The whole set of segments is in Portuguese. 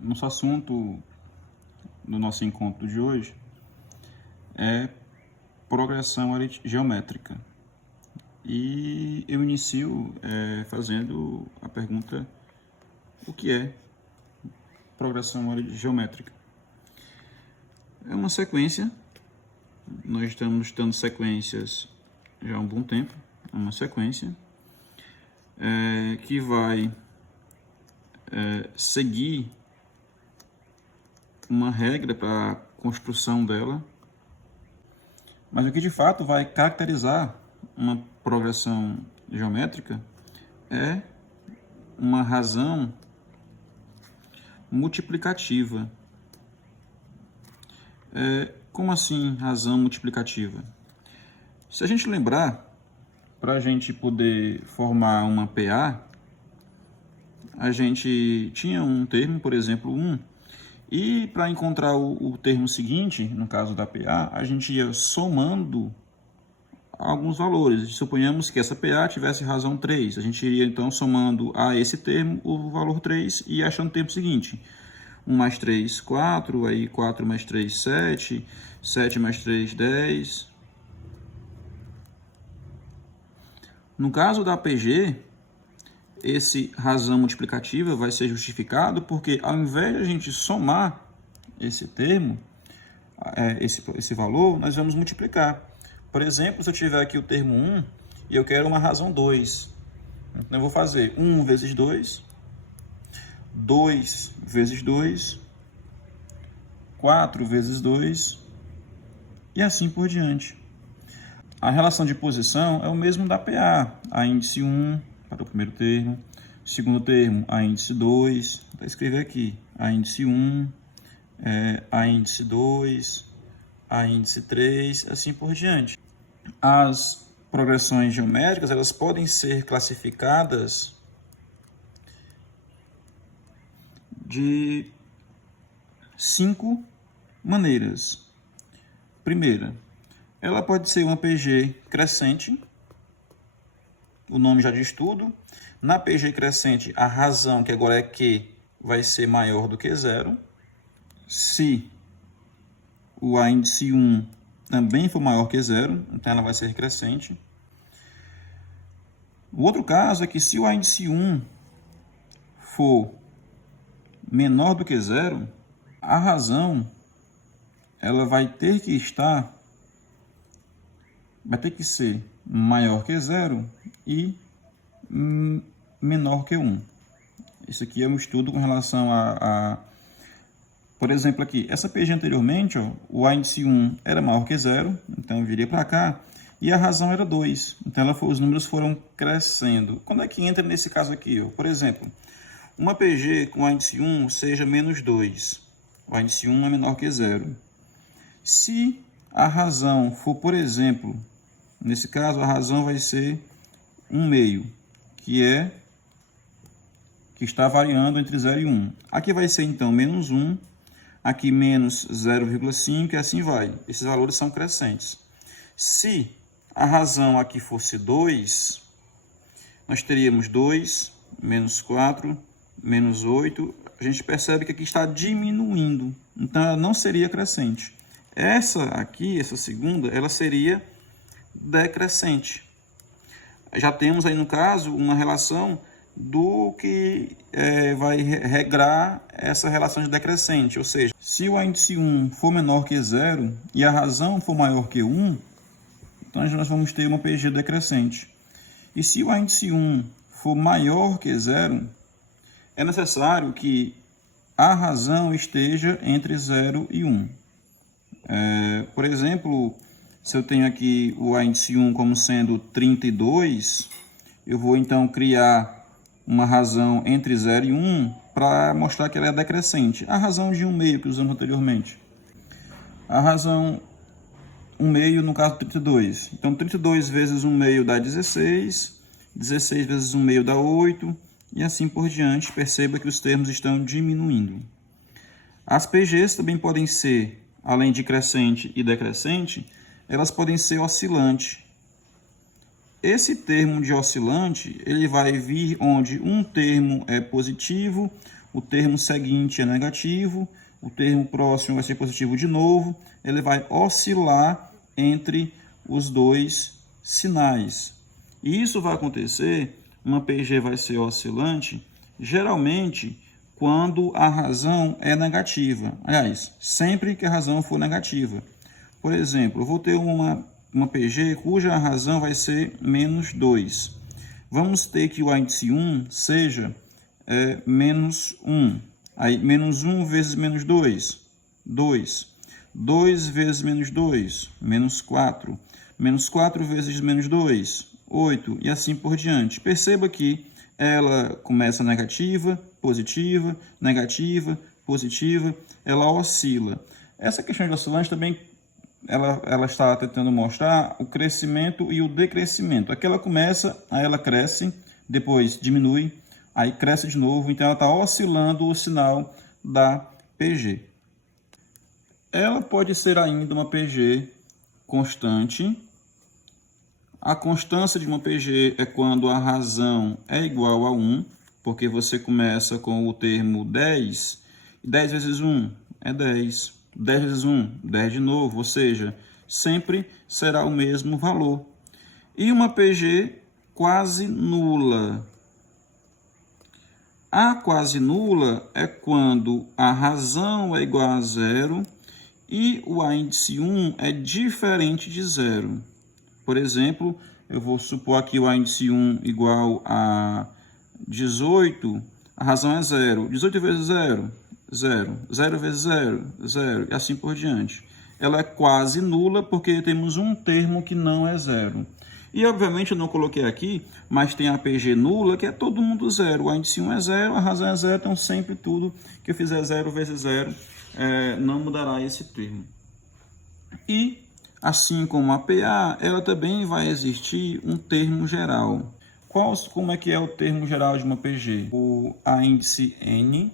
Nosso assunto no nosso encontro de hoje é progressão geométrica. E eu inicio fazendo a pergunta: o que é progressão geométrica? É uma sequência, nós estamos dando sequências já há um bom tempo, é uma sequência que vai seguir uma regra para a construção dela, mas o que de fato vai caracterizar uma progressão geométrica é uma razão multiplicativa. Como assim razão multiplicativa? Se a gente lembrar, para a gente poder formar uma PA, a gente tinha um termo, por exemplo, 1, e para encontrar o termo seguinte, no caso da PA, a gente ia somando alguns valores. Suponhamos que essa PA tivesse razão 3. A gente iria então somando a esse termo o valor 3 e achando o termo seguinte. 1 mais 3, 4, aí 4 mais 3, 7, 7 mais 3, 10. No caso da PG, esse razão multiplicativa vai ser justificado porque ao invés de a gente somar esse termo, esse valor, nós vamos multiplicar. Por exemplo, se eu tiver aqui o termo 1 e eu quero uma razão 2, então eu vou fazer 1 vezes 2, 2 vezes 2, 4 vezes 2 e assim por diante. A relação de posição é o mesmo da PA, a índice 1 para o primeiro termo, segundo termo, a índice 2, vou escrever aqui, a índice 1, a índice 2, a índice 3, assim por diante. As progressões geométricas, elas podem ser classificadas de 5 maneiras. Primeira, ela pode ser uma PG crescente, o nome já diz tudo. Na PG crescente, a razão, que agora é Q, vai ser maior do que zero. Se o A índice 1 também for maior que zero, então ela vai ser crescente. O outro caso é que se o A índice 1 for menor do que zero, a razão ela vai ter que ser maior que zero e menor que 1. Isso aqui é um estudo com relação por exemplo, aqui, essa PG anteriormente, ó, o A índice 1 era maior que zero, então eu virei para cá, e a razão era 2, então os números foram crescendo. Quando é que entra nesse caso aqui? Ó? Por exemplo, uma PG com A índice 1 seja menos 2, o A índice 1 é menor que zero. Se a razão for, por exemplo, nesse caso, a razão vai ser 1/2, que está variando entre 0 e 1. Aqui vai ser, então, menos 1, aqui menos 0,5 e assim vai. Esses valores são crescentes. Se a razão aqui fosse 2, nós teríamos 2, menos 4, menos 8. A gente percebe que aqui está diminuindo, então ela não seria crescente. Essa aqui, essa segunda, ela seria decrescente. Já temos aí, no caso, uma relação do que vai regrar essa relação de decrescente, ou seja, se o índice 1 for menor que zero e a razão for maior que 1, então nós vamos ter uma PG decrescente. E se o índice 1 for maior que zero, é necessário que a razão esteja entre 0 e 1. Por exemplo, se eu tenho aqui o A índice 1 como sendo 32, eu vou então criar uma razão entre 0 e 1 para mostrar que ela é decrescente. A razão de 1/2 que usamos anteriormente. A razão 1/2 no caso 32. Então 32 vezes 1/2 dá 16, 16 vezes 1/2 dá 8 e assim por diante. Perceba que os termos estão diminuindo. As PGs também podem ser, além de crescente e decrescente, elas podem ser oscilante. Esse termo de oscilante, ele vai vir onde um termo é positivo, o termo seguinte é negativo, o termo próximo vai ser positivo de novo, ele vai oscilar entre os dois sinais. E isso vai acontecer, uma PG vai ser oscilante, geralmente quando a razão é negativa. Aliás, sempre que a razão for negativa. Por exemplo, eu vou ter uma PG cuja razão vai ser menos 2. Vamos ter que o índice 1 seja menos 1. Aí, menos 1 vezes menos 2, 2. 2 vezes menos 2, menos 4. Menos 4 vezes menos 2, 8. E assim por diante. Perceba que ela começa negativa, positiva, negativa, positiva. Ela oscila. Essa questão de oscilante também ela está tentando mostrar o crescimento e o decrescimento. Aqui ela começa, aí ela cresce, depois diminui, aí cresce de novo. Então ela está oscilando o sinal da PG. Ela pode ser ainda uma PG constante. A constância de uma PG é quando a razão é igual a 1, porque você começa com o termo 10, e 10 vezes 1 é 10. 10 vezes 1, 10 de novo, ou seja, sempre será o mesmo valor. E uma PG quase nula. A quase nula é quando a razão é igual a 0 e o índice 1 é diferente de 0. Por exemplo, eu vou supor aqui o índice 1 igual a 18, a razão é 0. 18 vezes 0, 0. 0 vezes 0, 0. E assim por diante. Ela é quase nula porque temos um termo que não é 0. E, obviamente, eu não coloquei aqui, mas tem a PG nula, que é todo mundo 0. O índice 1 é 0, a razão é 0, então sempre tudo que eu fizer 0 vezes 0 não mudará esse termo. E, assim como a PA, ela também vai existir um termo geral. Como é que é o termo geral de uma PG? A índice N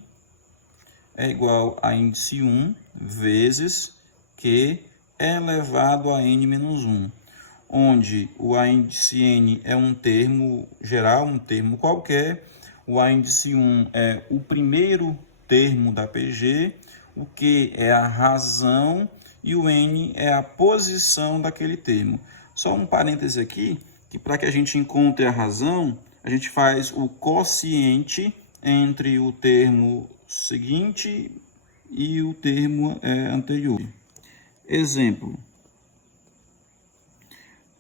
é igual a índice 1 vezes Q elevado a N menos 1. Onde o índice N é um termo geral, um termo qualquer. O índice 1 é o primeiro termo da PG, o Q é a razão e o N é a posição daquele termo. Só um parêntese aqui, que para que a gente encontre a razão, a gente faz o quociente entre o termo seguinte e o termo anterior. Exemplo.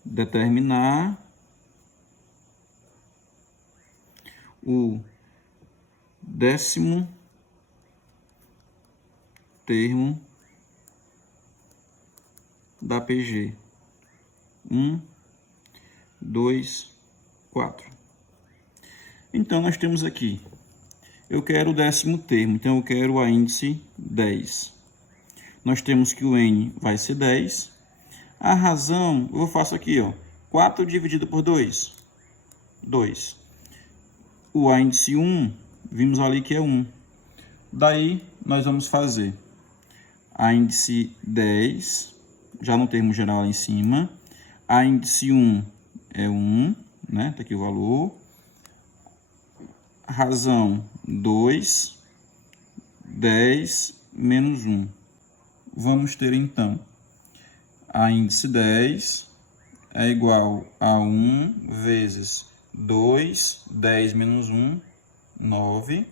Determinar o 10º termo da PG. 1, 2, 4. Então, nós temos aqui, eu quero o 10º termo, então eu quero o índice 10. Nós temos que o N vai ser 10. A razão, eu faço aqui, 4 dividido por 2, 2. O índice 1, vimos ali que é 1. Daí, nós vamos fazer a índice 10, já no termo geral lá em cima. A índice 1 é 1, né? Tá aqui o valor. Razão 2, 10 menos 1. Vamos ter, então, a índice 10 é igual a 1 vezes 2, 10 menos 1, 9.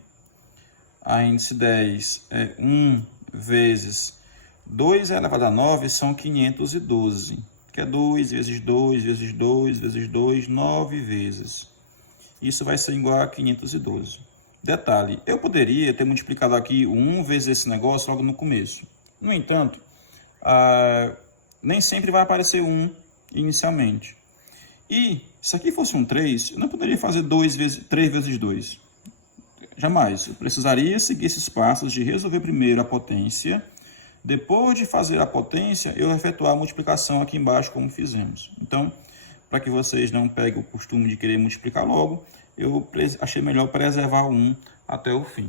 A índice 10 é 1 vezes 2 elevado a 9 são 512, que é 2 vezes 2 vezes 2 vezes 2, 9 vezes. Isso vai ser igual a 512. Detalhe, eu poderia ter multiplicado aqui o 1 vezes esse negócio logo no começo. No entanto, nem sempre vai aparecer 1 inicialmente. E se aqui fosse um 3, eu não poderia fazer 3 vezes 2. Jamais. Eu precisaria seguir esses passos de resolver primeiro a potência. Depois de fazer a potência, eu efetuar a multiplicação aqui embaixo, como fizemos. Então, para que vocês não peguem o costume de querer multiplicar logo, eu achei melhor preservar o 1 até o fim.